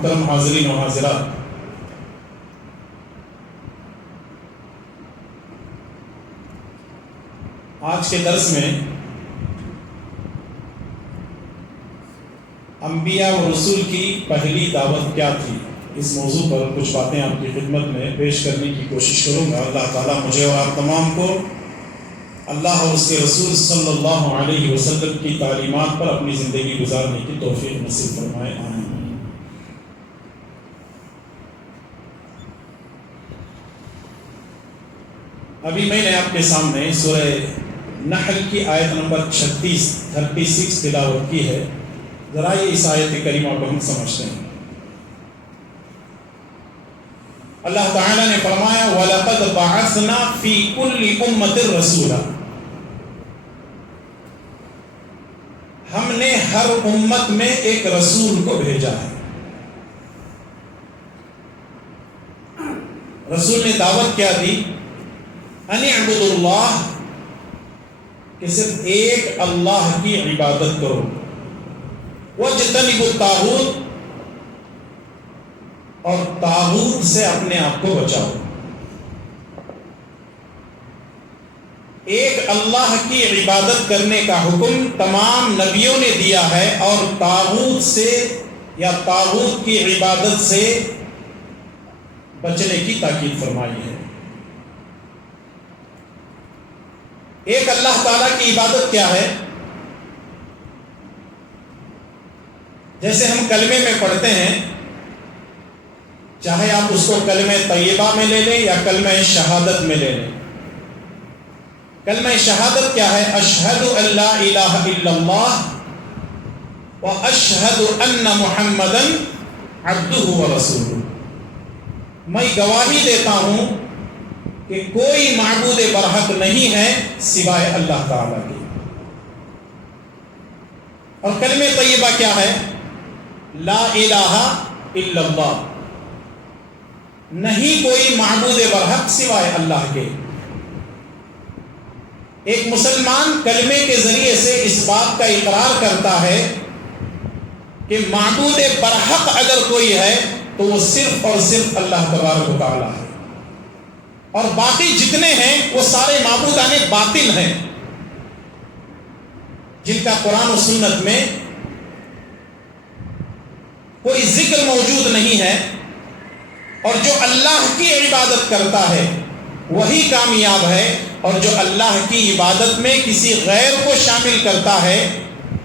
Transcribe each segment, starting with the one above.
محترم حاضرین و حاضرات، آج کے درس میں انبیاء و رسول کی پہلی دعوت کیا تھی، اس موضوع پر کچھ باتیں آپ کی خدمت میں پیش کرنے کی کوشش کروں گا۔ اللہ تعالیٰ مجھے اور آپ تمام کو اللہ اور اس کے رسول صلی اللہ علیہ وسلم کی تعلیمات پر اپنی زندگی گزارنے کی توفیق نصیب فرمائے، آمین۔ ابھی میں نے آپ کے سامنے سورہ نحل کی آیت نمبر 36 تلاوت کی ہے، ذرا یہ اس آیت کریمہ کو ہم سمجھتے ہیں۔ اللہ تعالیٰ نے فرمایا وَلَقَدْ بَعَثْنَا فِي كُلِّ أُمَّةٍ رَسُولًا، ہم نے ہر امت میں ایک رسول کو بھیجا ہے۔ رسول نے دعوت کیا دی؟ ان اعبدوا اللہ، کہ صرف ایک اللہ کی عبادت کرو، واجتنبوا الطاغوت، اور طاغوت سے اپنے آپ کو بچاؤ۔ ایک اللہ کی عبادت کرنے کا حکم تمام نبیوں نے دیا ہے، اور طاغوت سے یا طاغوت کی عبادت سے بچنے کی تاکید فرمائی ہے۔ ایک اللہ تعالیٰ کی عبادت کیا ہے؟ جیسے ہم کلمے میں پڑھتے ہیں، چاہے آپ اس کو کلمہ طیبہ میں لے لیں یا کلمہ شہادت میں لے لیں۔ کلمہ شہادت کیا ہے؟ اشہد ان لا الہ الا اللہ واشہد ان محمدا عبدہ ورسولہ، میں گواہی دیتا ہوں کہ کوئی معبود برحق نہیں ہے سوائے اللہ تعالیٰ کے۔ اور کلمہ طیبہ کیا ہے؟ لا الہ الا اللہ، نہیں کوئی معبود برحق سوائے اللہ کے۔ ایک مسلمان کلمے کے ذریعے سے اس بات کا اقرار کرتا ہے کہ معبود برحق اگر کوئی ہے تو وہ صرف اور صرف اللہ تبارک و تعالیٰ ہے، اور باقی جتنے ہیں وہ سارے معبودان باطل ہیں، جن کا قرآن و سنت میں کوئی ذکر موجود نہیں ہے۔ اور جو اللہ کی عبادت کرتا ہے وہی کامیاب ہے، اور جو اللہ کی عبادت میں کسی غیر کو شامل کرتا ہے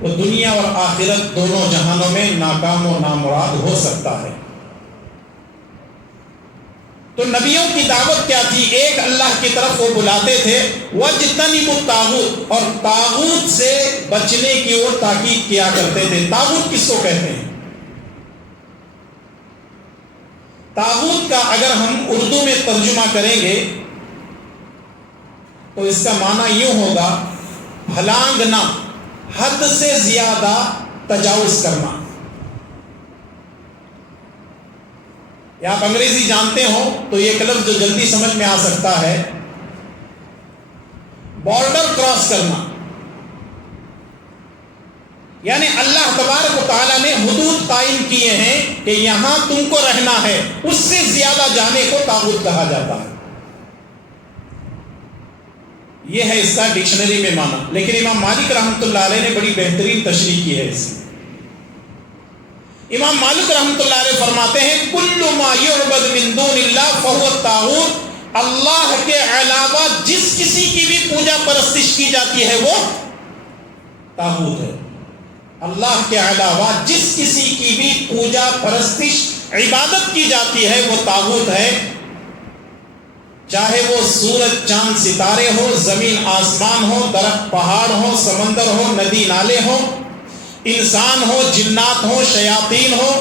وہ دنیا اور آخرت دونوں جہانوں میں ناکام و نامراد ہو سکتا ہے۔ تو نبیوں کی دعوت کیا تھی؟ ایک اللہ کی طرف وہ بلاتے تھے، وَاجْتَنِبُوا الطَّاغُوتَ، اور طاغوت سے بچنے کی اور تاکید کیا کرتے تھے۔ طاغوت کس کو کہتے ہیں؟ طاغوت کا اگر ہم اردو میں ترجمہ کریں گے تو اس کا معنی یوں ہوگا، بھلانگنا، حد سے زیادہ تجاوز کرنا۔ یا آپ انگریزی جانتے ہو تو یہ لفظ جو جلدی سمجھ میں آ سکتا ہے، بارڈر کراس کرنا، یعنی اللہ تبارک و تعالیٰ نے حدود قائم کیے ہیں کہ یہاں تم کو رہنا ہے، اس سے زیادہ جانے کو طاغوت کہا جاتا ہے۔ یہ ہے اس کا ڈکشنری میں معنی، لیکن امام مالک رحمۃ اللہ علیہ نے بڑی بہترین تشریح کی ہے اس میں۔ امام مالک رحمۃ اللہ علیہ فرماتے ہیں کل ما یعبد من دون اللہ فہو الطاغوت، اللہ کے علاوہ جس کسی کی بھی پوجا پرستش کی جاتی ہے وہ طاغوت ہے۔ اللہ کے علاوہ جس کسی کی بھی پوجا پرستش عبادت کی جاتی ہے وہ طاغوت ہے، چاہے وہ سورج چاند ستارے ہو، زمین آسمان ہو، درخت پہاڑ ہو، سمندر ہو، ندی نالے ہو، انسان ہو، جنات ہو، شیاطین ہو،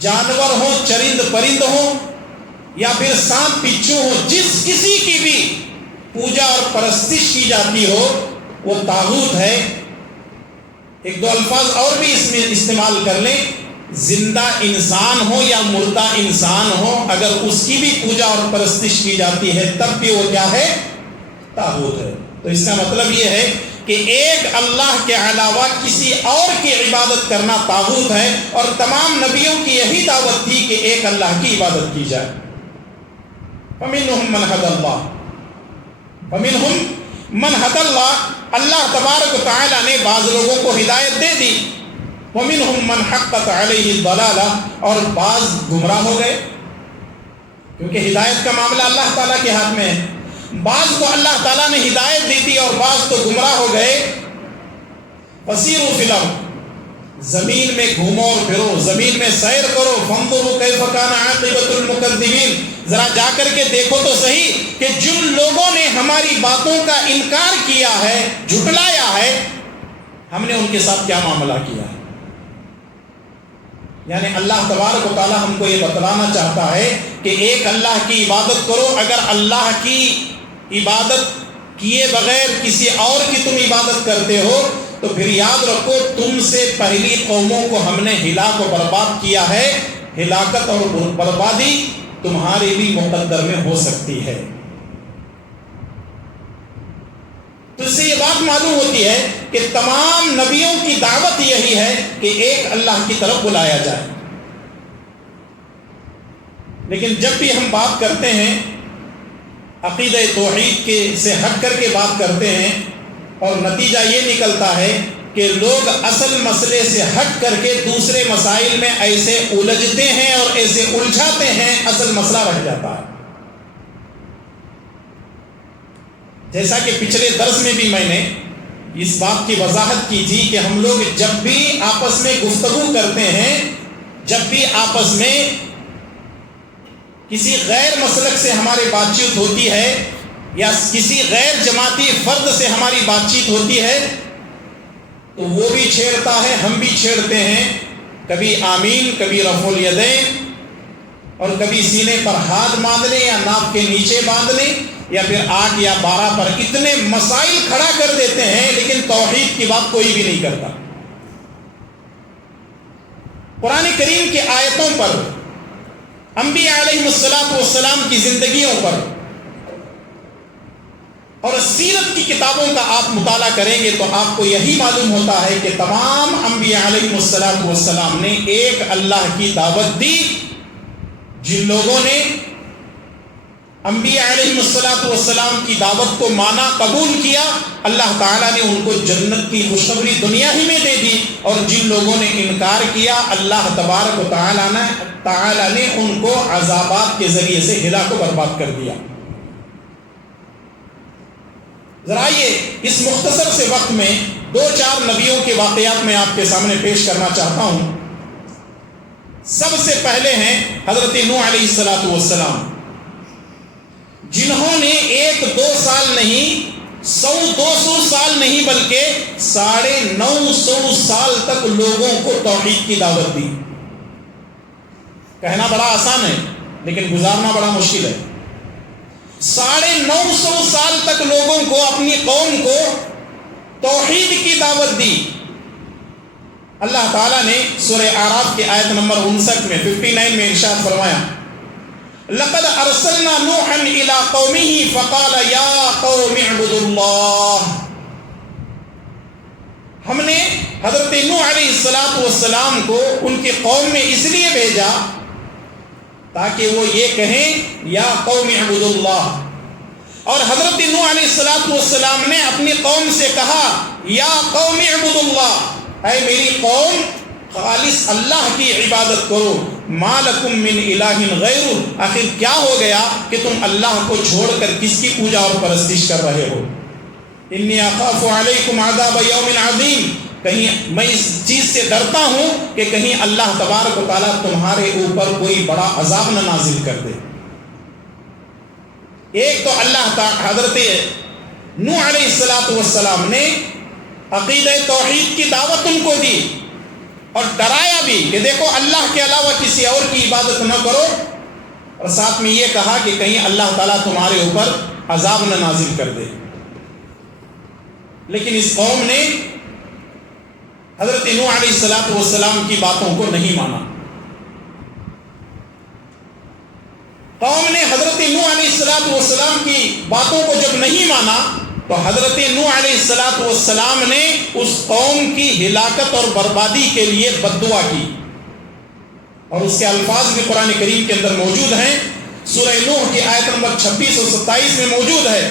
جانور ہو، چرند پرند ہو، یا پھر سانپ بچھو ہو، جس کسی کی بھی پوجا اور پرستش کی جاتی ہو وہ طاغوت ہے۔ ایک دو الفاظ اور بھی اس میں استعمال کر لیں، زندہ انسان ہو یا مردہ انسان ہو، اگر اس کی بھی پوجا اور پرستش کی جاتی ہے تب بھی وہ کیا ہے؟ طاغوت ہے۔ تو اس کا مطلب یہ ہے کہ ایک اللہ کے علاوہ کسی اور کی عبادت کرنا طاغوت ہے، اور تمام نبیوں کی یہی دعوت تھی کہ ایک اللہ کی عبادت کی جائے۔ فَمِنْهُمْ مَنْ هَدَى اللَّهُ فَمِنْهُمْ مَنْ هَدَى اللَّهُ، اللہ تبارک و تعالیٰ نے بعض لوگوں کو ہدایت دے دی، وَمِنْهُمْ مَنْ حَقَّتْ عَلَيْهِ الضَّلَالَةُ، اور بعض گمراہ ہو گئے، کیونکہ ہدایت کا معاملہ اللہ تعالیٰ کے ہاتھ میں ہے۔ بعض کو اللہ تعالیٰ نے ہدایت دی تھی اور بعض تو گمراہ ہو گئے۔ فَسِیرُوا فِی الْأَرْضِ، زمین میں گھومو اور پھرو، زمین میں سیر کرو، فَانظُرُوا کَیْفَ کَانَ عَاقِبَةُ الْمُکَذِّبِینَ، ذرا جا کر کے دیکھو تو صحیح کہ جن لوگوں نے ہماری باتوں کا انکار کیا ہے، جھٹلایا ہے، ہم نے ان کے ساتھ کیا معاملہ کیا ہے۔ یعنی اللہ تبارک و تعالیٰ ہم کو یہ بتلانا چاہتا ہے کہ ایک اللہ کی عبادت کرو، اگر اللہ کی عبادت کیے بغیر کسی اور کی تم عبادت کرتے ہو تو پھر یاد رکھو تم سے پہلی قوموں کو ہم نے ہلاک و برباد کیا ہے، ہلاکت اور بربادی تمہارے بھی مقدر میں ہو سکتی ہے۔ تو اس سے یہ بات معلوم ہوتی ہے کہ تمام نبیوں کی دعوت یہی ہے کہ ایک اللہ کی طرف بلایا جائے۔ لیکن جب بھی ہم بات کرتے ہیں عقیدہ توحید کے سے ہٹ کر کے بات کرتے ہیں، اور نتیجہ یہ نکلتا ہے کہ لوگ اصل مسئلے سے ہٹ کر کے دوسرے مسائل میں ایسے الجھتے ہیں اور ایسے الجھاتے ہیں، اصل مسئلہ رہ جاتا ہے۔ جیسا کہ پچھلے درس میں بھی میں نے اس بات کی وضاحت کی تھی کہ ہم لوگ جب بھی آپس میں گفتگو کرتے ہیں، جب بھی آپس میں کسی غیر مسلک سے ہماری بات چیت ہوتی ہے یا کسی غیر جماعتی فرد سے ہماری بات چیت ہوتی ہے تو وہ بھی چھیڑتا ہے، ہم بھی چھیڑتے ہیں، کبھی آمین، کبھی رفع الیدین، اور کبھی سینے پر ہاتھ باندھنے یا ناک کے نیچے باندھنے یا پھر 8 یا 12 پر اتنے مسائل کھڑا کر دیتے ہیں، لیکن توحید کی بات کوئی بھی نہیں کرتا۔ قرآن کریم کی آیتوں پر، انبیاء علیہ السلام کی زندگیوں پر اور سیرت کی کتابوں کا آپ مطالعہ کریں گے تو آپ کو یہی معلوم ہوتا ہے کہ تمام انبیاء علیہ السلام نے ایک اللہ کی دعوت دی۔ جن لوگوں نے انبیاء علیہ السلام کی دعوت کو مانا، قبول کیا، اللہ تعالیٰ نے ان کو جنت کی خوشخبری دنیا ہی میں دے دی، اور جن لوگوں نے انکار کیا اللہ تبارک و تعالیٰ نے ان کو عذابات کے ذریعے سے ہلاک و برباد کر دیا۔ ذرا یہ اس مختصر سے وقت میں 2-4 نبیوں کے واقعات میں آپ کے سامنے پیش کرنا چاہتا ہوں۔ سب سے پہلے ہیں حضرت نوح علیہ السلام، جنہوں نے 1-2 سال نہیں، 100-200 سال نہیں بلکہ 950 سال تک لوگوں کو توحید کی دعوت دی۔ کہنا بڑا آسان ہے لیکن گزارنا بڑا مشکل ہے۔ 950 سال تک لوگوں کو، اپنی قوم کو توحید کی دعوت دی۔ اللہ تعالیٰ نے سورہ اعراف کی آیت نمبر 59 میں 59 میں ارشاد فرمایا، لقد ارسلنا نوحا الى قومه فقال یا قوم اعبدوا اللہ۔ ہم نے حضرت نوح علیہ السلام کو ان کی قوم میں اس لیے بھیجا تاکہ وہ یہ کہیں یا قوم اعبدوا اللہ، اور حضرت نوح علیہ السلام نے اپنی قوم سے کہا یا قوم اعبدوا اللہ، اے میری قوم خالص اللہ کی عبادت کرو، ما لکم من الہ غیرہ، آخر کیا ہو گیا کہ تم اللہ کو چھوڑ کر کس کی پوجا اور پرستش کر رہے ہو؟ انی اخاف علیکم عذاب یوم عظیم، کہیں میں اس چیز سے ڈرتا ہوں کہ کہیں اللہ تبارک و تعالیٰ تمہارے اوپر کوئی بڑا عذاب نہ نازل کر دے۔ ایک تو اللہ حضرت نوح علیہ السلام نے عقیدہ توحید کی دعوت ان کو دی اور ڈرایا بھی کہ دیکھو اللہ کے علاوہ کسی اور کی عبادت نہ کرو، اور ساتھ میں یہ کہا کہ کہیں اللہ تعالیٰ تمہارے اوپر عذاب نہ نازل کر دے۔ لیکن اس قوم نے حضرت نوح علیہ السلام کی باتوں کو نہیں مانا۔ قوم نے حضرت نوح علیہ السلام کی باتوں کو جب نہیں مانا تو حضرت نوح علیہ السلام نے اس قوم کی ہلاکت اور بربادی کے لیے بد دعا کی، اور اس کے الفاظ بھی قرآن کریم کے اندر موجود ہیں۔ سورہ نوح کی آیت نمبر 26 اور 27 میں موجود ہے،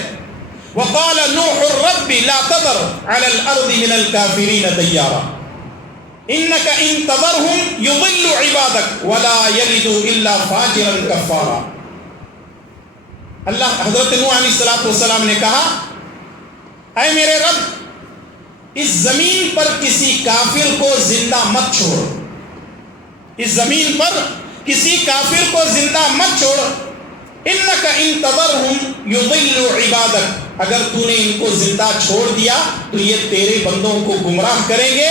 وقال نوح رب لا تذر على الارض من الكافرين ديارا انك ان تذرهم يضل عبادك ولا يلدوا الا فاجرا كفارا۔ اللہ حضرت نوح علیہ السلام نے کہا، اے میرے رب، اس زمین پر کسی کافر کو زندہ مت چھوڑ، اس زمین پر کسی کافر کو زندہ مت چھوڑ، انک ان تذرهم یضل عبادک، اگر تو نے ان کو زندہ چھوڑ دیا تو یہ تیرے بندوں کو گمراہ کریں گے،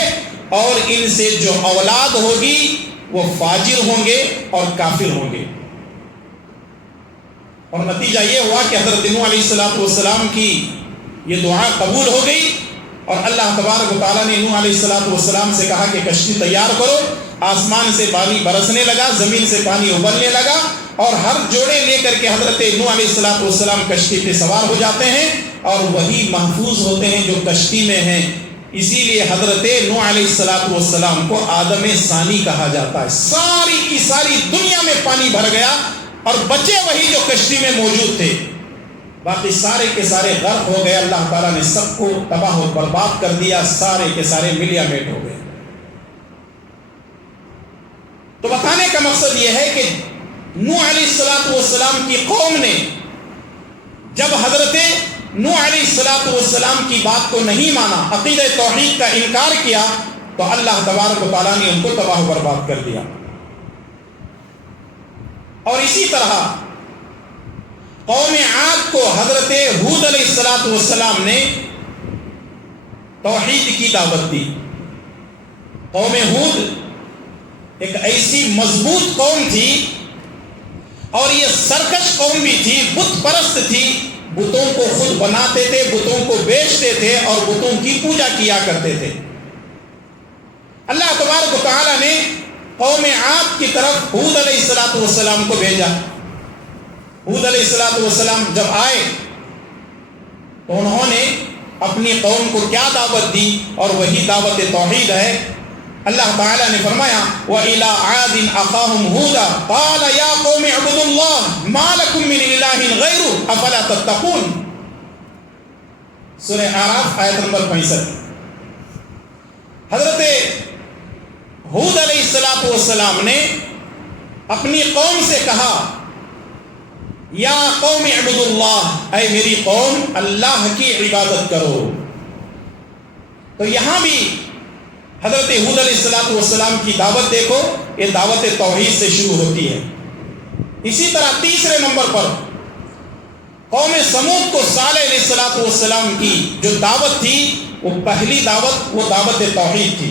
اور ان سے جو اولاد ہوگی وہ فاجر ہوں گے اور کافر ہوں گے۔ اور نتیجہ یہ ہوا کہ حضرت نوح علیہ السلام کی یہ دعا قبول ہو گئی، اور اللہ تبارک و تعالیٰ نے نوح علیہ السلام سے کہا کہ کشتی تیار کرو۔ آسمان سے پانی برسنے لگا، زمین سے پانی ابلنے لگا، اور ہر جوڑے لے کر کے حضرت نوح علیہ السلام کشتی پہ سوار ہو جاتے ہیں، اور وہی محفوظ ہوتے ہیں جو کشتی میں ہیں۔ اسی لیے حضرت نوح علیہ السلام کو آدم ثانی کہا جاتا ہے۔ ساری کی ساری دنیا میں پانی بھر گیا، اور بچے وہی جو کشتی میں موجود تھے، باقی سارے کے سارے غرق ہو گئے۔ اللہ تعالیٰ نے سب کو تباہ و برباد کر دیا، سارے کے سارے ملیا میٹ ہو گئے۔ تو بتانے کا مقصد یہ ہے کہ نوح علیہ السلام کی قوم نے جب حضرت نوح علیہ السلام کی بات کو نہیں مانا، عقیدہ توحید کا انکار کیا، تو اللہ تبارک و تعالیٰ نے ان کو تباہ و برباد کر دیا۔ اور اسی طرح قوم عاد کو حضرت ہود علیہ السلام نے توحید کی دعوت دی۔ قوم ہود ایک ایسی مضبوط قوم تھی، اور یہ سرکش قوم بھی تھی، بت پرست تھی، بتوں کو خود بناتے تھے، بتوں کو بیچتے تھے، اور بتوں کی پوجا کیا کرتے تھے۔ اللہ تبارک و تعالیٰ نے قوم عاد کی طرف ہود علیہ السلام کو بھیجا۔ ہود علیہ السلام جب آئے تو انہوں نے اپنی قوم کو کیا دعوت دی، اور وہی دعوت توحید ہے۔ اللہ تعالیٰ نے فرمایا وَإِلَىٰ عَادٍ أَخَاهُمْ هُودًا قَالَ يَا قَوْمِ اعْبُدُوا اللَّهَ مَا لَكُم مِّنْ إِلَٰهٍ غَيْرُهُ أَفَلَا تَتَّقُونَ۔ سورہ اعراف آیت نمبر 65۔ حضرت ہود علیہ السلام نے اپنی قوم سے کہا، یا قوم اعبدوا اللہ، اے میری قوم اللہ کی عبادت کرو۔ تو یہاں بھی حضرت ہود علیہ السلام کی دعوت دیکھو، یہ دعوت توحید سے شروع ہوتی ہے۔ اسی طرح تیسرے نمبر پر قوم سمود کو صالح علیہ السلام کی جو دعوت تھی، وہ پہلی دعوت وہ دعوت توحید تھی۔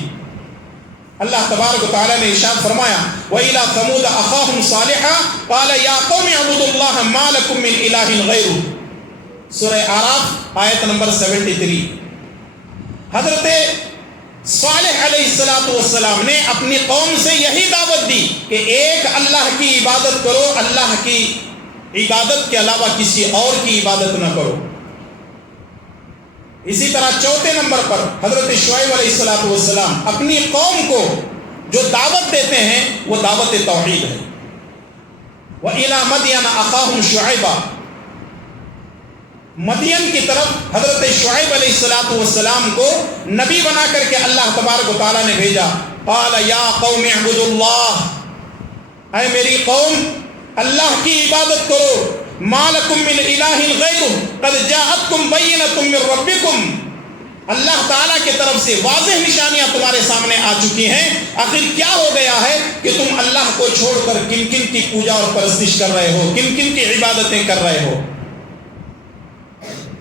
اللہ تبارک و تعالیٰ نے ارشاد فرمایا وَإِلَىٰ ثَمُودَ أَخَاهُمْ صَالِحًا قَالَ يَا قَوْمِ اعْبُدُوا اللَّهَ مَا لَكُم مِّنْ إِلَٰهٍ غَيْرُهُ۔ سورہ اعراف آیت نمبر 73۔ حضرت صالح علیہ السلام نے اپنی قوم سے یہی دعوت دی کہ ایک اللہ کی عبادت کرو، اللہ کی عبادت کے علاوہ کسی اور کی عبادت نہ کرو۔ اسی طرح چوتھے نمبر پر حضرت شعیب علیہ السلام اپنی قوم کو جو دعوت دیتے ہیں وہ دعوت توحید ہے۔ وَإِلَىٰ مَدْيَنَ أَخَاهُمْ شُعَيْبًا، مدین کی طرف حضرت شعیب علیہ السلام کو نبی بنا کر کے اللہ تبارک و تعالیٰ نے بھیجا۔ قال یا قوم اعبدوا اللہ، اے میری قوم اللہ کی عبادت کرو۔ ما لکم من الہ غیرہ قد جاءتکم بینۃ من ربکم، اللہ تعالیٰ کی طرف سے واضح نشانیاں تمہارے سامنے آ چکی ہیں، آخر کیا ہو گیا ہے کہ تم اللہ کو چھوڑ کر کن کن کی پوجا اور پرستش کر رہے ہو، کن کن کی عبادتیں کر رہے ہو۔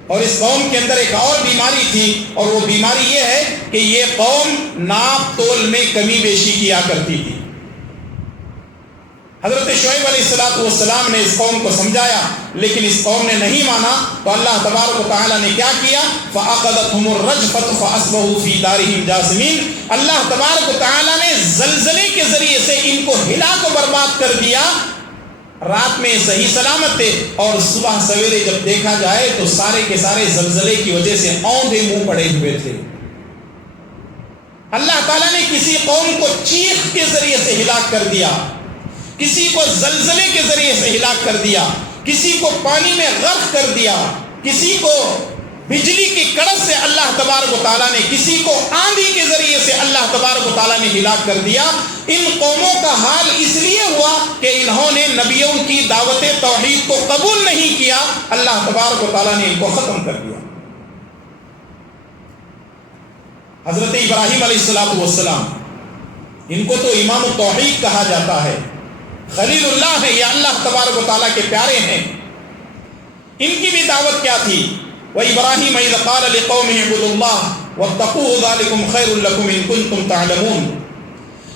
اور اس قوم کے اندر ایک اور بیماری تھی، اور وہ بیماری یہ ہے کہ یہ قوم ناپ تول میں کمی بیشی کیا کرتی تھی۔ حضرت شعیب علیہ السلام نے اس قوم کو سمجھایا، لیکن اس قوم نے نہیں مانا، تو اللہ تبارک و تعالیٰ نے کیا کیا؟ فَأَخَذَتْهُمُ الرَّجْفَةُ فَأَصْبَحُوا فِي دَارِهِمْ جَاثِمِينَ، اللہ تبارک و تعالیٰ نے زلزلے کے ذریعے سے ان کو ہلا کو برباد کر دیا، رات میں صحیح سلامت تھے، اور صبح سویرے جب دیکھا جائے تو سارے کے سارے زلزلے کی وجہ سے اوندھے منہ پڑے ہوئے تھے۔ اللہ تعالیٰ نے کسی قوم کو چیخ کے ذریعے سے ہلاک کر دیا، کسی کو زلزلے کے ذریعے سے ہلاک کر دیا، کسی کو پانی میں غرق کر دیا، کسی کو بجلی کی کڑک سے اللہ تبارک و تعالیٰ نے، کسی کو آندھی کے ذریعے سے اللہ تبارک و تعالیٰ نے ہلاک کر دیا۔ ان قوموں کا حال اس لیے ہوا کہ انہوں نے نبیوں کی دعوت توحید کو قبول نہیں کیا، اللہ تبارک و تعالیٰ نے ان کو ختم کر دیا۔ حضرت ابراہیم علیہ السلام، ان کو تو امام التوحید کہا جاتا ہے، خلیل اللہ ہے، یہ اللہ تبارک و تعالیٰ کے پیارے ہیں۔ ان کی بھی دعوت کیا تھی؟ وَإِبْرَاهِيمَ إِذْ قَالَ لِقَوْمِهِ اعْبُدُوا اللَّهَ وَاتَّقُوهُ ذَلِكُمْ خَيْرٌ لَكُمْ إِن كُنتُمْ تَعْلَمُونَ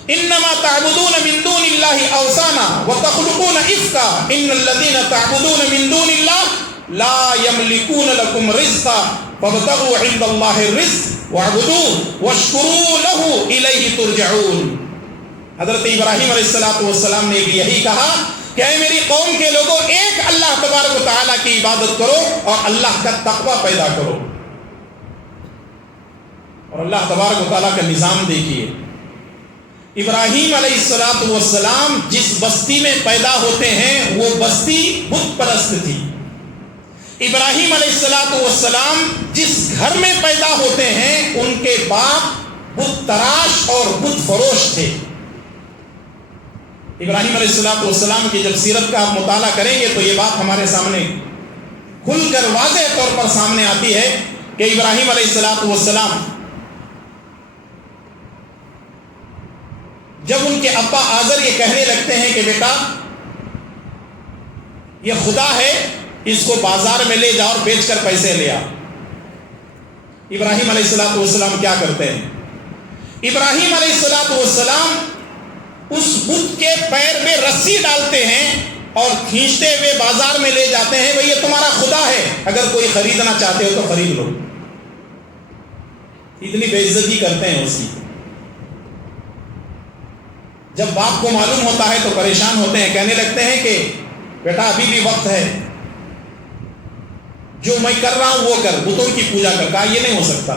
إِنَّمَا تَعْبُدُونَ مِن دُونِ اللَّهِ أَوْثَانًا وَتَخْلُقُونَ إِفْكًا إِنَّ الَّذِينَ تَعْبُدُونَ مِن دُونِ اللَّهِ لَا يَمْلِكُونَ لَكُمْ رِزْقًا فَابْتَغُوا عِندَ اللَّهِ الرِّزْقَ وَاعْبُدُوهُ وَاشْكُرُوا لَهُ إِلَيْهِ تُرْجَعُونَ۔ حضرت ابراہیم علیہ السلام نے بھی یہی کہا کہ اے میری قوم کے لوگوں، ایک اللہ تبارک و تعالیٰ کی عبادت کرو اور اللہ کا تقوی پیدا کرو۔ اور اللہ تبارک و تعالیٰ کا نظام دیکھیے، ابراہیم علیہ السلام جس بستی میں پیدا ہوتے ہیں وہ بستی بت پرست تھی۔ ابراہیم علیہ السلام جس گھر میں پیدا ہوتے ہیں ان کے باپ بت تراش اور بت فروش تھے۔ ابراہیم علیہ السلام کی جب سیرت کا آپ مطالعہ کریں گے تو یہ بات ہمارے سامنے کھل کر واضح طور پر سامنے آتی ہے کہ ابراہیم علیہ السلام جب ان کے ابا آزر یہ کہنے لگتے ہیں کہ بیٹا یہ خدا ہے، اس کو بازار میں لے جا اور بیچ کر پیسے لے آ، ابراہیم علیہ السلام کیا کرتے ہیں؟ ابراہیم علیہ السلام اس بت کے پیر میں رسی ڈالتے ہیں اور کھینچتے ہوئے بازار میں لے جاتے ہیں، بھئی یہ تمہارا خدا ہے، اگر کوئی خریدنا چاہتے ہو تو خرید لو۔ اتنی بے عزتی کرتے ہیں اس کی۔ جب باپ کو معلوم ہوتا ہے تو پریشان ہوتے ہیں، کہنے لگتے ہیں کہ بیٹا ابھی بھی وقت ہے، جو میں کر رہا ہوں وہ کر، بتوں کی پوجا کر۔ کہا یہ نہیں ہو سکتا،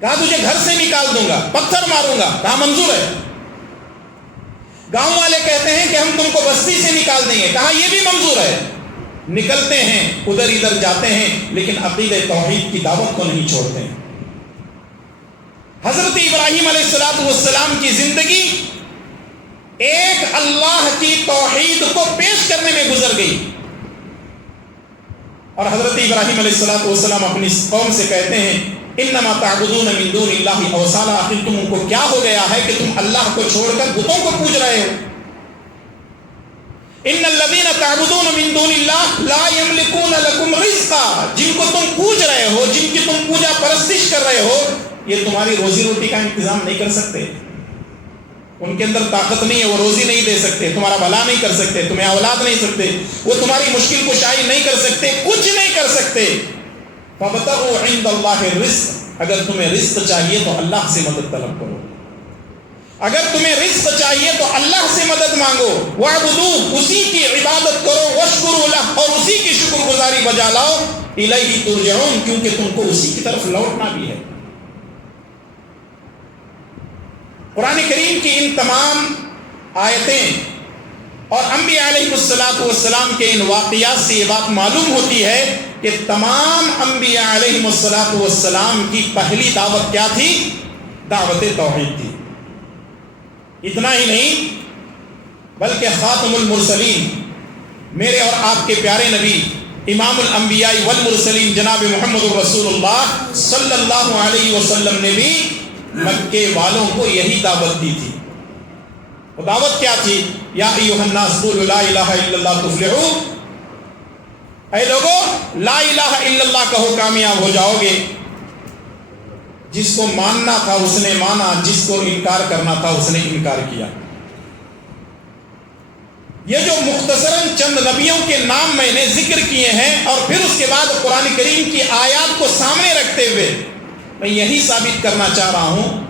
کہا تجھے گھر سے نکال دوں گا، پتھر ماروں گا۔ کہا منظور ہے۔ گاؤں والے کہتے ہیں کہ ہم تم کو بستی سے نکال دیں گے۔ کہا یہ بھی منظور ہے۔ نکلتے ہیں، ادھر ادھر جاتے ہیں، لیکن عقیدہ توحید کی دعوت کو نہیں چھوڑتے ہیں۔ حضرت ابراہیم علیہ السلام کی زندگی ایک اللہ کی توحید کو پیش کرنے میں گزر گئی، اور حضرت ابراہیم علیہ السلام اپنی قوم سے کہتے ہیں انما تعبدون من دون اللہ اوثانا، آخر تم کو کیا ہو گیا ہے کہ تم اللہ کو چھوڑ کر بتوں کو پوج رہے ہو؟ ان الذین تعبدون من دون اللہ لا یملکون لکم رزقا، جن کو تم پوج رہے ہو، جن کی تم پوجا پرستش کر رہے ہو، یہ تمہاری روزی روٹی کا انتظام نہیں کر سکتے، ان کے اندر طاقت نہیں ہے، وہ روزی نہیں دے سکتے، تمہارا بھلا نہیں کر سکتے، تمہیں اولاد نہیں سکتے، وہ تمہاری مشکل کشائی نہیں کر سکتے، کچھ نہیں کر سکتے۔ فَابْتَغُوا عِندَ اللَّهِ الرِّزْقَ، اگر تمہیں رزق چاہیے تو اللہ سے مدد طلب کرو، اگر تمہیں رزق چاہیے تو اللہ سے مدد مانگو، وَاعْبُدُوهُ، اسی کی عبادت کرو، وَاشْكُرُوا لَهُ، اور اسی کی شکر گزاری بجا لاؤ، إِلَيْهِ تُرْجَعُونَ، کیونکہ تم کو اسی کی طرف لوٹنا بھی ہے۔ قرآن کریم کی ان تمام آیتیں اور انبیاء علیہ السلام کے ان واقعات سے یہ بات معلوم ہوتی ہے کہ تمام انبیاء علیہ السلام کی پہلی دعوت کیا تھی؟ دعوت توحید تھی۔ اتنا ہی نہیں بلکہ خاتم المرسلین، میرے اور آپ کے پیارے نبی امام الانبیاء والمرسلین جناب محمد رسول اللہ صلی اللہ علیہ وسلم نے بھی مکے والوں کو یہی دعوت دی تھی۔ وہ دعوت کیا تھی؟ یا ایھا الناس قولوا لا الہ الا اللہ تفلحوا، اے لوگو لا الہ الا اللہ کہو کامیاب ہو جاؤ گے۔ جس کو ماننا تھا اس نے مانا، جس کو انکار کرنا تھا اس نے انکار کیا۔ یہ جو مختصراً چند نبیوں کے نام میں نے ذکر کیے ہیں اور پھر اس کے بعد قرآن کریم کی آیات کو سامنے رکھتے ہوئے میں یہی ثابت کرنا چاہ رہا ہوں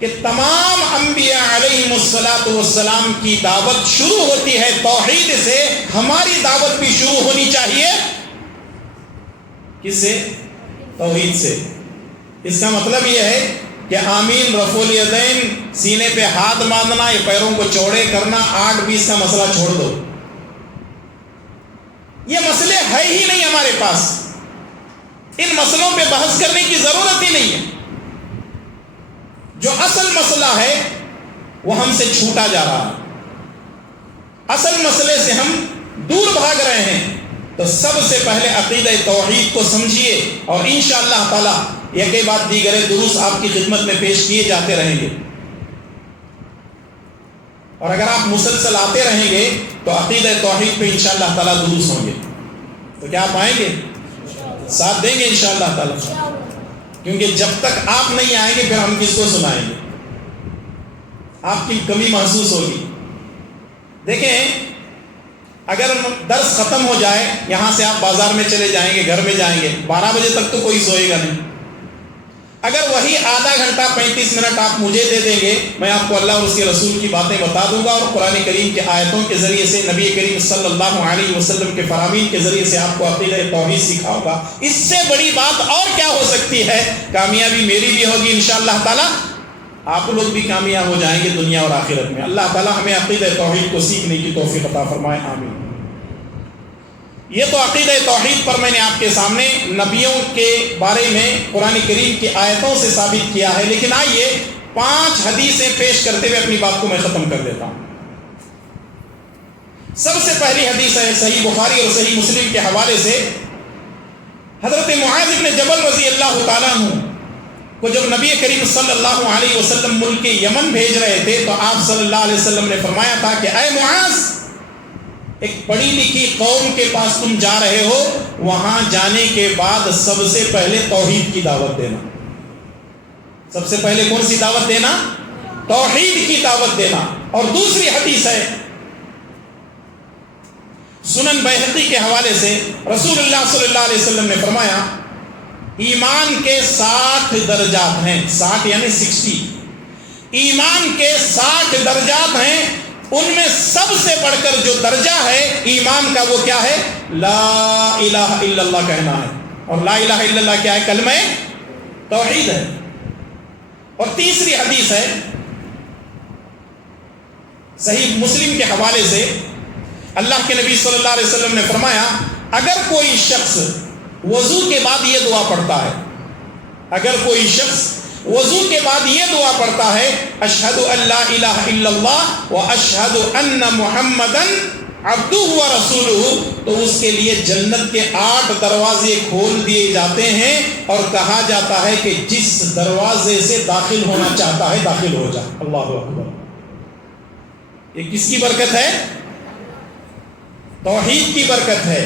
کہ تمام انبیاء علیہم السلام کی دعوت شروع ہوتی ہے توحید سے، ہماری دعوت بھی شروع ہونی چاہیے کس سے؟ توحید سے۔ اس کا مطلب یہ ہے کہ آمین، رفع الیدین، سینے پہ ہاتھ باندھنا، یہ پیروں کو چوڑے کرنا، 8-20 کا مسئلہ چھوڑ دو، یہ مسئلے ہے ہی نہیں ہمارے پاس، ان مسئلوں پہ بحث کرنے کی ضرورت ہی نہیں ہے۔ جو اصل مسئلہ ہے وہ ہم سے چھوٹا جا رہا ہے، اصل مسئلے سے ہم دور بھاگ رہے ہیں۔ تو سب سے پہلے عقیدہ توحید کو سمجھیے، اور انشاءاللہ تعالی یہ بعد دیگر دروس آپ کی خدمت میں پیش کیے جاتے رہیں گے، اور اگر آپ مسلسل آتے رہیں گے تو عقیدہ توحید پہ انشاءاللہ تعالی دروس ہوں گے۔ تو کیا آپ آئیں گے؟ ساتھ دیں گے انشاءاللہ تعالی، کیونکہ جب تک آپ نہیں آئیں گے پھر ہم کس کو سنائیں گے؟ آپ کی کمی محسوس ہوگی۔ دیکھیں، اگر درس ختم ہو جائے، یہاں سے آپ بازار میں چلے جائیں گے، گھر میں جائیں گے، 12 بجے تک تو کوئی سوئے گا نہیں۔ اگر وہی آدھا گھنٹہ 35 منٹ آپ مجھے دے دیں گے، میں آپ کو اللہ اور اس کے رسول کی باتیں بتا دوں گا، اور قرآن کریم کے آیتوں کے ذریعے سے، نبی کریم صلی اللہ علیہ وسلم کے فرامین کے ذریعے سے آپ کو عقیدہ توحید سکھاؤں گا۔ اس سے بڑی بات اور کیا ہو سکتی ہے؟ کامیابی میری بھی ہوگی انشاءاللہ تعالی، آپ لوگ بھی کامیاب ہو جائیں گے دنیا اور آخرت میں۔ اللہ تعالی ہمیں عقیدہ توحید کو سیکھنے کی توفیق عطا فرمائے، آمین۔ یہ تو عقیدہ توحید پر میں نے آپ کے سامنے نبیوں کے بارے میں قرآن کریم کی آیتوں سے ثابت کیا ہے، لیکن آئیے 5 حدیثیں پیش کرتے ہوئے اپنی بات کو میں ختم کر دیتا ہوں۔ سب سے پہلی حدیث ہے صحیح بخاری اور صحیح مسلم کے حوالے سے، حضرت معاذ بن جبل رضی اللہ تعالیٰ عنہ کو جب نبی کریم صلی اللہ علیہ وسلم ملک یمن بھیج رہے تھے تو آپ صلی اللہ علیہ وسلم نے فرمایا تھا کہ اے معاذ، ایک پڑھی لکھی قوم کے پاس تم جا رہے ہو، وہاں جانے کے بعد سب سے پہلے توحید کی دعوت دینا۔ سب سے پہلے کون سی دعوت دینا؟ توحید کی دعوت دینا۔ اور دوسری حدیث ہے سنن بیہقی کے حوالے سے، رسول اللہ صلی اللہ علیہ وسلم نے فرمایا ایمان کے 60 درجات ہیں، 60 یعنی 60، ایمان کے 60 درجات ہیں، ان میں سب سے بڑھ کر جو درجہ ہے ایمان کا وہ کیا ہے؟ لا الہ الا اللہ کہنا ہے۔ اور لا الہ الا اللہ کیا ہے؟ کلمہ توحید ہے۔ اور تیسری حدیث ہے صحیح مسلم کے حوالے سے، اللہ کے نبی صلی اللہ علیہ وسلم نے فرمایا اگر کوئی شخص وضو کے بعد یہ دعا پڑھتا ہے، اگر کوئی شخص وضو کے بعد یہ دعا پڑھتا ہے اشہد ان لا الہ الا اللہ و اشہد ان محمدا عبدہ و رسولہ، تو اس کے لیے جنت کے 8 دروازے کھول دیے جاتے ہیں، اور کہا جاتا ہے کہ جس دروازے سے داخل ہونا چاہتا ہے داخل ہو جائے۔ اللہ اکبر۔ یہ کس کی برکت ہے؟ توحید کی برکت ہے،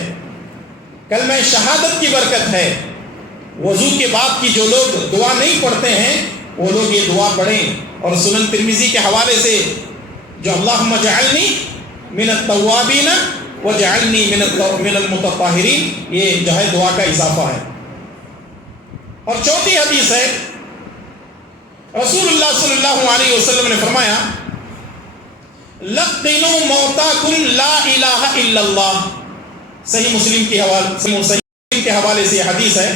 کلمہ شہادت کی برکت ہے۔ وضو کے بعد کی جو لوگ دعا نہیں پڑھتے ہیں وہ لوگ یہ دعا پڑھیں۔ اور سنن ترمذی کے حوالے سے جو اللہم اجعلنی من التوابین واجعلنی من المتطہرین، یہ جو ہے دعا کا اضافہ ہے۔ اور چوتھی حدیث ہے رسول اللہ صلی اللہ علیہ وسلم نے فرمایا لقنوا موتاکم لا الہ الا اللہ، صحیح مسلم کے حوالے سے یہ حدیث ہے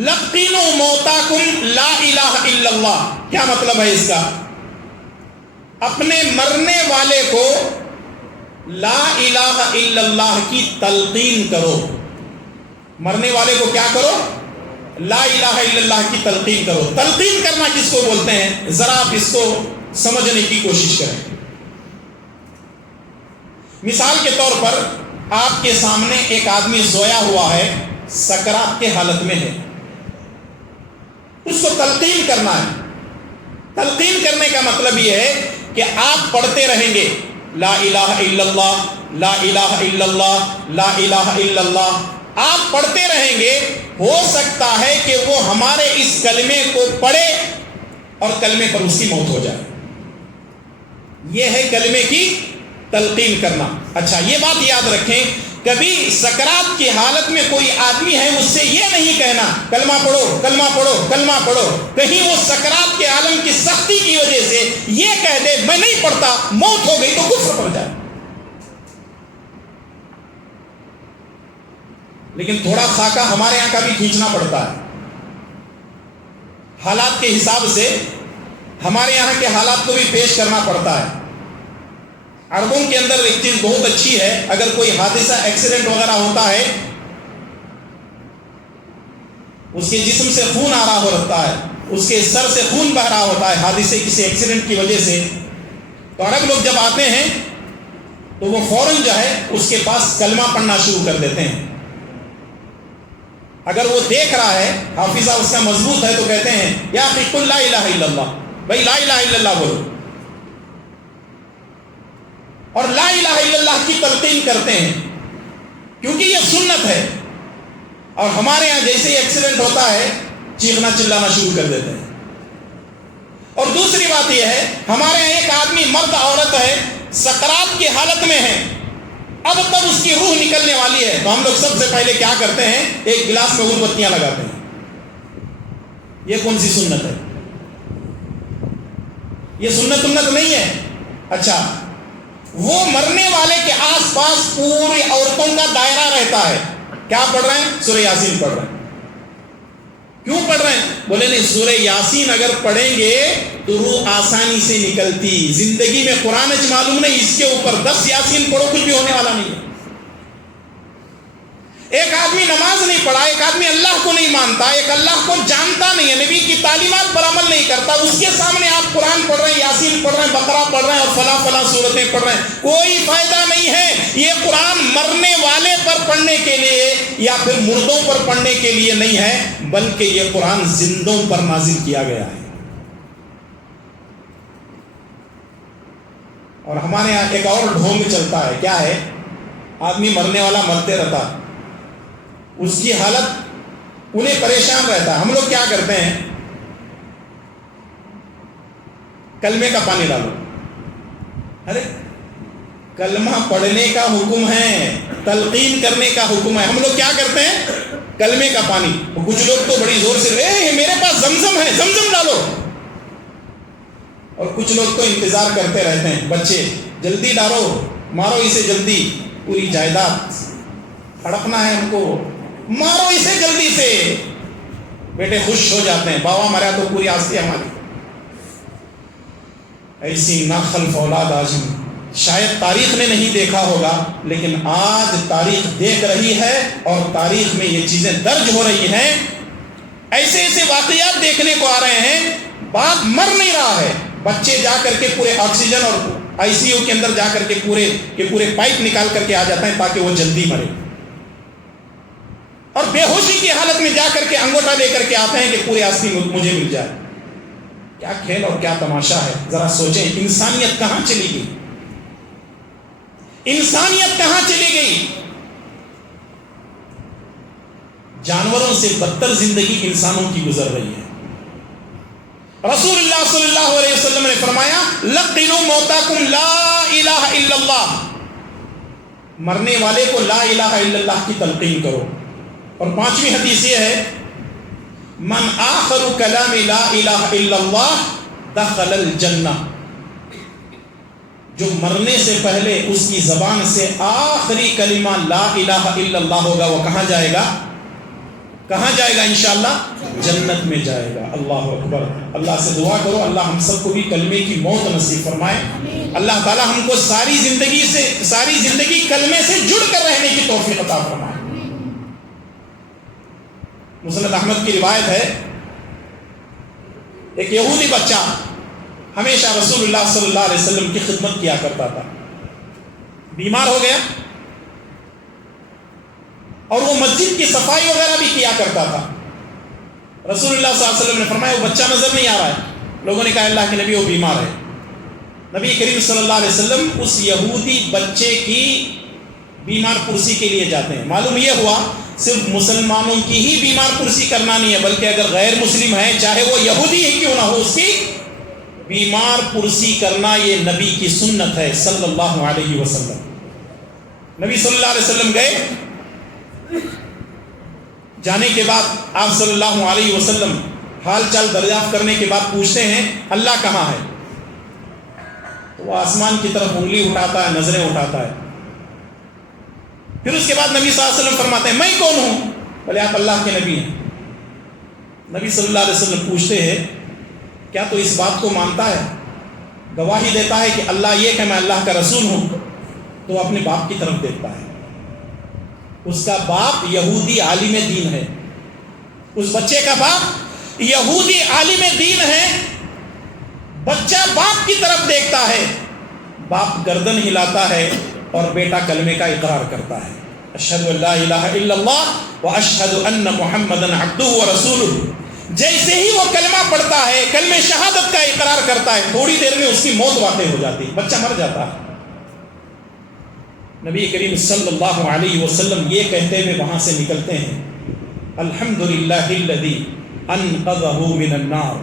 لقنوا موتاکم لا الہ الا اللہ۔ کیا مطلب ہے اس کا؟ اپنے مرنے والے کو لا الہ الا اللہ کی تلقین کرو۔ مرنے والے کو کیا کرو؟ لا الہ الا اللہ کی تلقین کرو۔ تلقین کرنا کس کو بولتے ہیں؟ ذرا آپ اس کو سمجھنے کی کوشش کریں۔ مثال کے طور پر آپ کے سامنے ایک آدمی سویا ہوا ہے، سکرات کے حالت میں ہے، اس کو تلقین کرنا ہے۔ تلقین کرنے کا مطلب یہ ہے کہ آپ پڑھتے رہیں گے لا الہ الا اللہ، لا الہ الا اللہ، لا الہ الا اللہ، آپ پڑھتے رہیں گے۔ ہو سکتا ہے کہ وہ ہمارے اس کلمے کو پڑھے اور کلمے پر اس کی موت ہو جائے۔ یہ ہے کلمے کی تلقین کرنا۔ اچھا، یہ بات یاد رکھیں کبھی سکرات کی حالت میں کوئی آدمی ہے اس سے یہ نہیں کہنا کلمہ پڑھو کلمہ پڑھو کلمہ پڑھو، کہیں وہ سکرات کے عالم کی سختی کی وجہ سے یہ کہہ دے میں نہیں پڑھتا، موت ہو گئی تو کفر پڑ جائے۔ لیکن تھوڑا خاکہ ہمارے یہاں کا بھی کھینچنا پڑتا ہے، حالات کے حساب سے ہمارے یہاں کے حالات کو بھی پیش کرنا پڑتا ہے۔ عربوں کے اندر ایک چیز بہت اچھی ہے، اگر کوئی حادثہ ایکسیڈنٹ وغیرہ ہوتا ہے، اس کے جسم سے خون آ رہا ہوتا ہے، اس کے سر سے خون بہ رہا ہوتا ہے حادثے کسی ایکسیڈنٹ کی وجہ سے، تو عرب لوگ جب آتے ہیں تو وہ فوراً جو ہے اس کے پاس کلمہ پڑھنا شروع کر دیتے ہیں۔ اگر وہ دیکھ رہا ہے حافظہ اس کا مضبوط ہے تو کہتے ہیں یا اخی قل لا الہ الا اللہ، بھائی لا الہ الا اللہ بولو، اور لا الہ الا اللہ کی تلقین کرتے ہیں کیونکہ یہ سنت ہے۔ اور ہمارے یہاں جیسے ہی ایکسیڈنٹ ہوتا ہے چیخنا چلانا شروع کر دیتے ہیں۔ اور دوسری بات یہ ہے ہمارے یہاں ایک آدمی مرد عورت ہے سکرات کی حالت میں ہے، اب تب اس کی روح نکلنے والی ہے، تو ہم لوگ سب سے پہلے کیا کرتے ہیں ایک گلاس میں اگربتیاں بتیاں لگاتے ہیں۔ یہ کون سی سنت ہے؟ یہ سنت نہیں ہے۔ اچھا، وہ مرنے والے کے آس پاس پوری عورتوں کا دائرہ رہتا ہے، کیا پڑھ رہے ہیں؟ سورہ یاسین پڑھ رہے ہیں۔ کیوں پڑھ رہے ہیں؟ بولے نہیں، سورہ یاسین اگر پڑھیں گے تو روح آسانی سے نکلتی، زندگی میں قرآن معلوم نہیں، اس کے اوپر 10 یاسین پڑھو کچھ بھی ہونے والا نہیں ہے۔ ایک آدمی نماز نہیں پڑھا، ایک آدمی اللہ کو نہیں مانتا، ایک اللہ کو جانتا نہیں ہے، نبی کی تعلیمات پر عمل نہیں کرتا، اس کے سامنے آپ قرآن پڑھ رہے ہیں، یاسین پڑھ رہے ہیں، بقرہ پڑھ رہے ہیں اور فلاں صورتیں پڑھ رہے ہیں، کوئی فائدہ نہیں ہے۔ یہ قرآن مرنے والے پر پڑھنے کے لیے یا پھر مردوں پر پڑھنے کے لیے نہیں ہے، بلکہ یہ قرآن زندوں پر نازل کیا گیا ہے۔ اور ہمارے یہاں ایک اور ڈھونگ چلتا ہے، کیا ہے؟ آدمی مرنے والا مرتے رہتا، اس کی حالت انہیں پریشان رہتا ہے، ہم لوگ کیا کرتے ہیں کلمے کا پانی ڈالو، ارے کلمہ پڑھنے کا حکم ہے، تلقین کرنے کا حکم ہے، ہم لوگ کیا کرتے ہیں کلمے کا پانی۔ کچھ لوگ تو بڑی زور سے میرے پاس زمزم ہے زمزم ڈالو، اور کچھ لوگ تو انتظار کرتے رہتے ہیں، بچے جلدی ڈالو، مارو اسے جلدی، پوری جائیداد ہڑپنا ہے ہم کو، مارو اسے جلدی سے۔ بیٹے خوش ہو جاتے ہیں، بابا مرا تو پوری آستی ہماری۔ ایسی ناخلف اولاد آج شاید تاریخ نے نہیں دیکھا ہوگا، لیکن آج تاریخ دیکھ رہی ہے اور تاریخ میں یہ چیزیں درج ہو رہی ہیں۔ ایسے ایسے واقعات دیکھنے کو آ رہے ہیں، باپ مر نہیں رہا ہے، بچے جا کر کے پورے آکسیجن اور آئی سی یو کے اندر جا کر کے پورے پائپ نکال کر کے آ جاتے ہیں تاکہ وہ جلدی مرے، اور بے ہوشی کی حالت میں جا کر کے انگوٹھا لے کر کے آتے ہیں کہ پورے آستی مجھے مل جائے۔ کیا کھیل اور کیا تماشا ہے، ذرا سوچیں انسانیت کہاں چلی گئی، انسانیت کہاں چلی گئی۔ جانوروں سے بدتر زندگی انسانوں کی گزر رہی ہے۔ رسول اللہ صلی اللہ علیہ وسلم نے فرمایا لقنوا موتاکم لا الہ الا اللہ، مرنے والے کو لا الہ الا اللہ کی تلقین کرو۔ اور 5ویں حدیث یہ ہے من آخر کلام لا الہ الا اللہ دخل الجنہ، جو مرنے سے پہلے اس کی زبان سے آخری کلمہ لا الہ الا اللہ ہوگا وہ کہاں جائے گا؟ کہاں جائے گا؟ انشاءاللہ جنت میں جائے گا۔ اللہ اکبر۔ اللہ سے دعا کرو اللہ ہم سب کو بھی کلمے کی موت نصیب فرمائے، اللہ تعالی ہم کو ساری زندگی کلمے سے جڑ کر رہنے کی توفیق عطا فرمائے۔ مسند احمد کی روایت ہے، ایک یہودی بچہ ہمیشہ رسول اللہ صلی اللہ علیہ وسلم کی خدمت کیا کرتا تھا، بیمار ہو گیا اور وہ مسجد کی صفائی وغیرہ بھی کیا کرتا تھا۔ رسول اللہ صلی اللہ علیہ وسلم نے فرمایا وہ بچہ نظر نہیں آ رہا ہے، لوگوں نے کہا اللہ کے نبی وہ بیمار ہے۔ نبی کریم صلی اللہ علیہ وسلم اس یہودی بچے کی بیمار پرسی کے لیے جاتے ہیں۔ معلوم یہ ہوا صرف مسلمانوں کی ہی بیمار پرسی کرنا نہیں ہے، بلکہ اگر غیر مسلم ہے چاہے وہ یہودی ہی کیوں نہ ہو، اس کی بیمار پرسی کرنا یہ نبی کی سنت ہے صلی اللہ علیہ وسلم۔ نبی صلی اللہ علیہ وسلم گئے، جانے کے بعد آپ صلی اللہ علیہ وسلم حال چال دریافت کرنے کے بعد پوچھتے ہیں اللہ کہاں ہے؟ تو وہ آسمان کی طرف انگلی اٹھاتا ہے، نظریں اٹھاتا ہے. پھر اس کے بعد نبی صلی اللہ علیہ وسلم فرماتے ہیں میں کون ہوں؟ بولے آپ اللہ کے نبی ہیں. نبی صلی اللہ علیہ وسلم پوچھتے ہیں کیا تو اس بات کو مانتا ہے، گواہی دیتا ہے کہ اللہ یہ کہ میں اللہ کا رسول ہوں؟ تو وہ اپنے باپ کی طرف دیکھتا ہے. اس کا باپ یہودی عالم دین ہے، اس بچے کا باپ یہودی عالم دین ہے. بچہ باپ کی طرف دیکھتا ہے، باپ گردن ہلاتا ہے اور بیٹا کلمے کا اقرار کرتا ہے، اشہد ان لا الہ الا اللہ واشہد ان محمدًا عبدہ ورسولہ. جیسے ہی وہ کلمہ پڑھتا ہے، کلمہ شہادت کا اقرار کرتا ہے، تھوڑی دیر میں اس کی موت واقع ہو جاتی ہے، بچہ مر جاتا ہے. نبی کریم صلی اللہ علیہ وسلم یہ کہتے ہوئے وہاں سے نکلتے ہیں الحمدللہ الذی انقذہ من النار.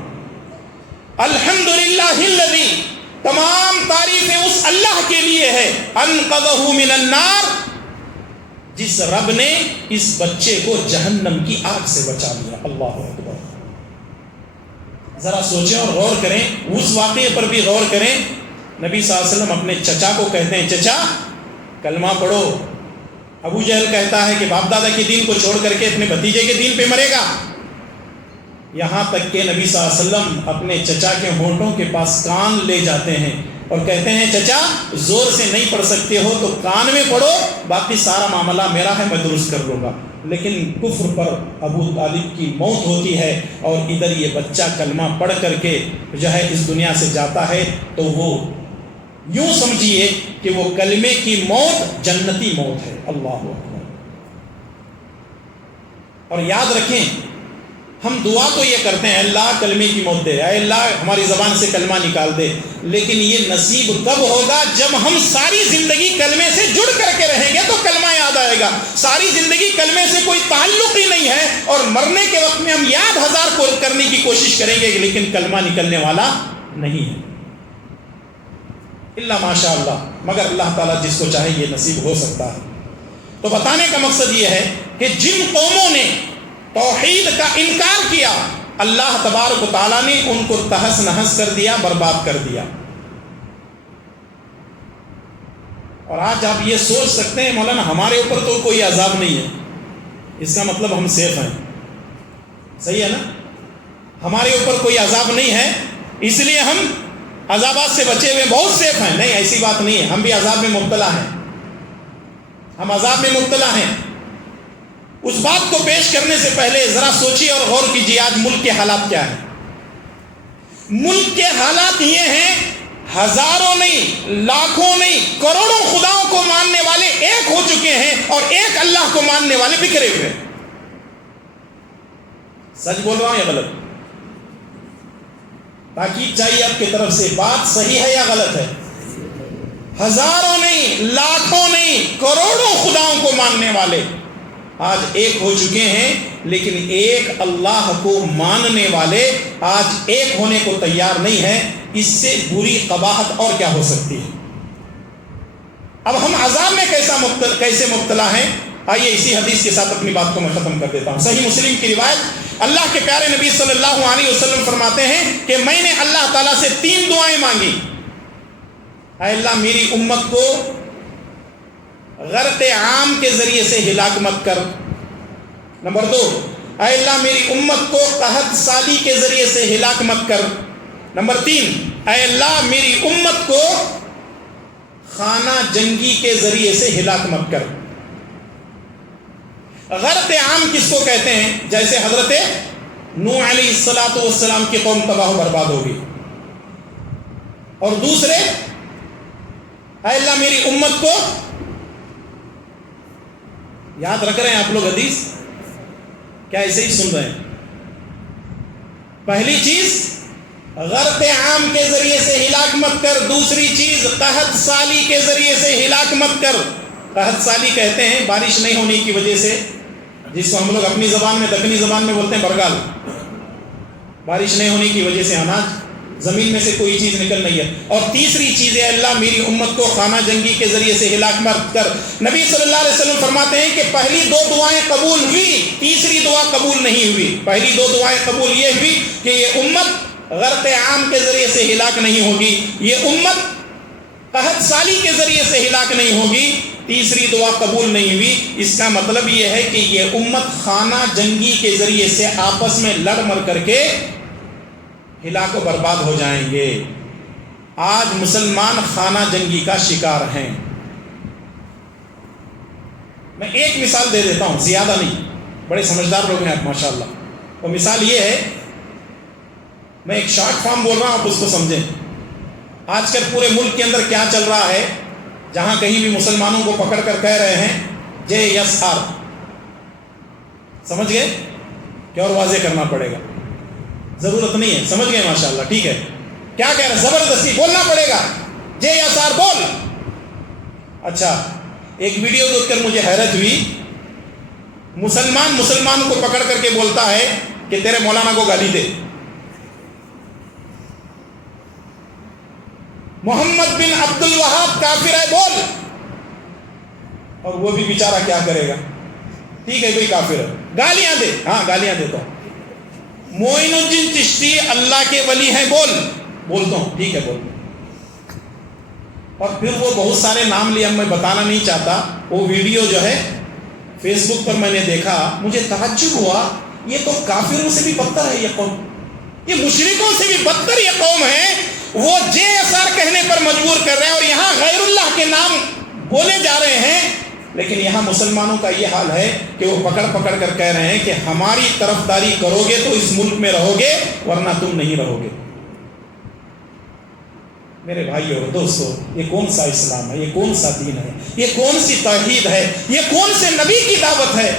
الحمدللہ الذی، تمام تعریفیں اس اللہ کے لیے ہے، انقذہ من النار، جس رب نے اس بچے کو جہنم کی آگ سے بچا لیا. اللہ اکبر. ذرا سوچیں اور غور کریں، اس واقعے پر بھی غور کریں. نبی صلی اللہ علیہ وسلم اپنے چچا کو کہتے ہیں چچا کلمہ پڑھو. ابو جہل کہتا ہے کہ باپ دادا کے دین کو چھوڑ کر کے اپنے بھتیجے کے دین پہ مرے گا. یہاں تک کہ نبی صلی اللہ علیہ وسلم اپنے چچا کے ہونٹوں کے پاس کان لے جاتے ہیں اور کہتے ہیں چچا زور سے نہیں پڑھ سکتے ہو تو کان میں پڑھو، باقی سارا معاملہ میرا ہے، میں درست کر لوں گا. لیکن کفر پر ابو طالب کی موت ہوتی ہے اور ادھر یہ بچہ کلمہ پڑھ کر کے جو ہے اس دنیا سے جاتا ہے. تو وہ یوں سمجھیے کہ وہ کلمے کی موت جنتی موت ہے. اللہ اکبر. اور یاد رکھیں ہم دعا تو یہ کرتے ہیں اللہ کلمے کی موت دے، اے اللہ ہماری زبان سے کلمہ نکال دے، لیکن یہ نصیب کب ہوگا جب ہم ساری زندگی کلمے سے جڑ کر کے رہیں گے تو کلمہ یاد آئے گا. ساری زندگی کلمے سے کوئی تعلق ہی نہیں ہے اور مرنے کے وقت میں ہم یاد ہزار کو کرنے کی کوشش کریں گے لیکن کلمہ نکلنے والا نہیں ہے. اللہ ماشاء اللہ، مگر اللہ تعالیٰ جس کو چاہے یہ نصیب ہو سکتا ہے. تو بتانے کا مقصد یہ ہے کہ جن قوموں نے توحید کا انکار کیا اللہ تبارک و تعالیٰ نے ان کو تہس نہس کر دیا، برباد کر دیا. اور آج آپ یہ سوچ سکتے ہیں مولانا ہمارے اوپر تو کوئی عذاب نہیں ہے، اس کا مطلب ہم سیف ہیں. صحیح ہے نا؟ ہمارے اوپر کوئی عذاب نہیں ہے اس لیے ہم عذابات سے بچے ہوئے بہت سیف ہیں. نہیں، ایسی بات نہیں ہے، ہم بھی عذاب میں مبتلا ہیں، ہم عذاب میں مبتلا ہیں. اس بات کو پیش کرنے سے پہلے ذرا سوچیے اور غور کیجیے آج ملک کے حالات کیا ہیں. ملک کے حالات یہ ہیں ہزاروں نہیں، لاکھوں نہیں، کروڑوں خداؤں کو ماننے والے ایک ہو چکے ہیں اور ایک اللہ کو ماننے والے بکھرے ہوئے. سچ بول رہا ہوں یا غلط؟ تاکید چاہیے آپ کی طرف سے، بات صحیح ہے یا غلط ہے؟ ہزاروں نہیں، لاکھوں نہیں، کروڑوں خداؤں کو ماننے والے آج ایک ہو چکے ہیں، لیکن ایک اللہ کو ماننے والے آج ایک ہونے کو تیار نہیں ہیں. اس سے بری قباحت اور کیا ہو سکتی ہے؟ اب ہم عذاب میں کیسے مبتلا ہیں؟ آئیے اسی حدیث کے ساتھ اپنی بات کو میں ختم کر دیتا ہوں. صحیح مسلم کی روایت، اللہ کے پیارے نبی صلی اللہ علیہ وسلم فرماتے ہیں کہ میں نے اللہ تعالیٰ سے 3 دعائیں مانگی. اے اللہ میری امت کو غرق عام کے ذریعے سے ہلاک مت کر. نمبر 2، اے اللہ میری امت کو قحط سالی کے ذریعے سے ہلاک مت کر. نمبر 3، اے اللہ میری امت کو خانہ جنگی کے ذریعے سے ہلاک مت کر. غرق عام کس کو کہتے ہیں؟ جیسے حضرت نوح علیہ الصلاۃ والسلام کی قوم تباہ و برباد ہوگی. اور دوسرے، اے اللہ میری امت کو، یاد رکھ رہے ہیں آپ لوگ حدیث؟ کیا ایسے ہی سن رہے ہیں؟ پہلی چیز غرق عام کے ذریعے سے ہلاک مت کر، دوسری چیز قحط سالی کے ذریعے سے ہلاک مت کر. قحط سالی کہتے ہیں بارش نہیں ہونے کی وجہ سے، جس کو ہم لوگ اپنی زبان میں دکنی زبان میں بولتے ہیں برگال. بارش نہیں ہونے کی وجہ سے اناج زمین میں سے کوئی چیز نکل نہیں ہے۔ اور تیسری چیز ہے اللہ میری امت کو خانہ جنگی کے ذریعے سے ہلاک مت کر۔ نبی صلی اللہ علیہ وسلم فرماتے ہیں کہ پہلی 2 دعائیں قبول ہوئی، تیسری دعا قبول نہیں ہوئی۔ پہلی 2 دعائیں قبول یہ ہوئی کہ یہ امت غرق عام کے ذریعے سے ہلاک نہیں ہوگی، یہ امت قحط سالی کے ذریعے سے ہلاک نہیں ہوگی۔ تیسری دعا قبول نہیں ہوئی، اس کا مطلب یہ ہے کہ یہ امت خانہ جنگی کے ذریعے سے آپس میں لڑ مر کر کے ہلاک و برباد ہو جائیں گے۔ آج مسلمان خانہ جنگی کا شکار ہیں۔ میں ایک مثال دے دیتا ہوں، زیادہ نہیں، بڑے سمجھدار لوگ ہیں آپ ماشاءاللہ۔ وہ مثال یہ ہے، میں ایک شارٹ فارم بول رہا ہوں، آپ اس کو سمجھیں۔ آج کل پورے ملک کے اندر کیا چل رہا ہے، جہاں کہیں بھی مسلمانوں کو پکڑ کر کہہ رہے ہیں JSR، سمجھ گئے کہ اور واضح کرنا پڑے گا، ضرورت نہیں ہے، سمجھ گئے ماشاءاللہ، ٹھیک ہے۔ کیا کہہ رہے ہیں؟ زبردستی بولنا پڑے گا، JSR بول۔ اچھا، ایک ویڈیو دیکھ کر مجھے حیرت ہوئی، مسلمان کو پکڑ کر کے بولتا ہے کہ تیرے مولانا کو گالی دے، محمد بن عبد الوہاب کافر ہے بول، اور وہ بھی بیچارہ کیا کرے گا، ٹھیک ہے کوئی کافر ہے، گالیاں دے، ہاں گالیاں دیتا ہوں، معین الدین چشتی اللہ کے ولی ہیں بولتا ہوں، ٹھیک ہے بول۔ اور پھر وہ بہت سارے نام لیے، میں بتانا نہیں چاہتا، وہ ویڈیو جو ہے فیس بک پر میں نے دیکھا، مجھے تعجب ہوا، یہ تو کافروں سے بھی بدتر ہے یہ قوم، یہ مشرکوں سے بھی بدتر یہ قوم ہے۔ وہ JSR کہنے پر مجبور کر رہے ہیں، اور یہاں غیر اللہ کے نام بولے جا رہے ہیں، لیکن یہاں مسلمانوں کا یہ حال ہے کہ وہ پکڑ کر کہہ رہے ہیں کہ ہماری طرفداری کرو گے تو اس ملک میں رہو گے، ورنہ تم نہیں رہو گے۔ میرے بھائیو اور دوستو، یہ کون سا اسلام ہے، یہ کون سا دین ہے، یہ کون سی توحید ہے، یہ کون سے نبی کی دعوت ہے؟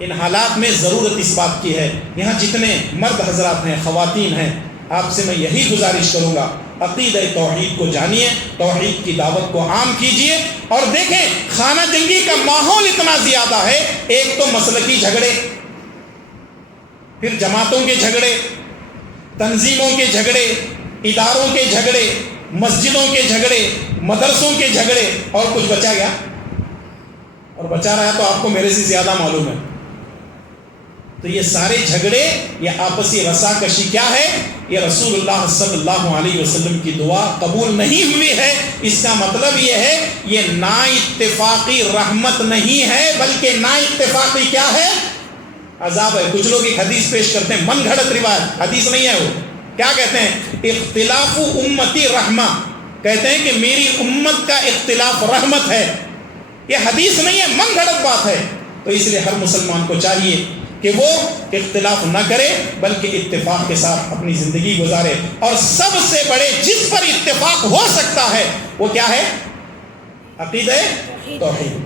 ان حالات میں ضرورت اس بات کی ہے، یہاں جتنے مرد حضرات ہیں، خواتین ہیں، آپ سے میں یہی گزارش کروں گا، عقیدہ توحید کو جانیے، توحید کی دعوت کو عام کیجئے۔ اور دیکھیں خانہ جنگی کا ماحول اتنا زیادہ ہے، ایک تو مسلکی جھگڑے، پھر جماعتوں کے جھگڑے، تنظیموں کے جھگڑے، اداروں کے جھگڑے، مسجدوں کے جھگڑے، مدرسوں کے جھگڑے، اور کچھ بچا گیا؟ اور بچا رہا ہے تو آپ کو میرے سے زیادہ معلوم ہے۔ تو یہ سارے جھگڑے، یہ آپسی رساکشی کیا ہے؟ یہ رسول اللہ صلی اللہ علیہ وسلم کی دعا قبول نہیں ہوئی ہے۔ اس کا مطلب یہ ہے، یہ نا اتفاقی رحمت نہیں ہے، بلکہ نا اتفاقی کیا ہے؟ عذاب ہے۔ کچھ لوگ ایک حدیث پیش کرتے ہیں، من گھڑت روایت، حدیث نہیں ہے وہ، کیا کہتے ہیں؟ اختلاف امتی رحمہ، کہتے ہیں کہ میری امت کا اختلاف رحمت ہے۔ یہ حدیث نہیں ہے، من گھڑت بات ہے۔ تو اس لیے ہر مسلمان کو چاہیے کہ وہ اختلاف نہ کرے، بلکہ اتفاق کے ساتھ اپنی زندگی گزارے۔ اور سب سے بڑے جس پر اتفاق ہو سکتا ہے وہ کیا ہے؟ عقیدہ توحید۔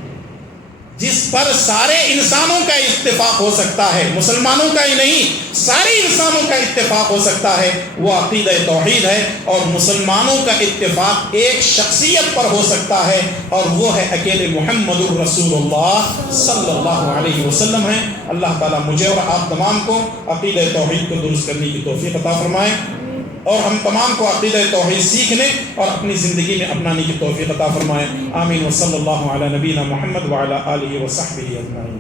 جس پر سارے انسانوں کا اتفاق ہو سکتا ہے، مسلمانوں کا ہی نہیں، سارے انسانوں کا اتفاق ہو سکتا ہے، وہ عقیدہ توحید ہے۔ اور مسلمانوں کا اتفاق ایک شخصیت پر ہو سکتا ہے، اور وہ ہے اکیلے محمد الرسول اللہ صلی اللہ علیہ وسلم ہے۔ اللہ تعالیٰ مجھے اور آپ تمام کو عقیدہ توحید کو درست کرنے کی توفیق عطا فرمائے، اور ہم تمام کو عقیدہ توحید سیکھنے اور اپنی زندگی میں اپنانے کی توفیق عطا فرمائے۔ آمین۔ وصلی اللہ علی نبینا محمد وعلی آلہ وصحبہ اجمعین۔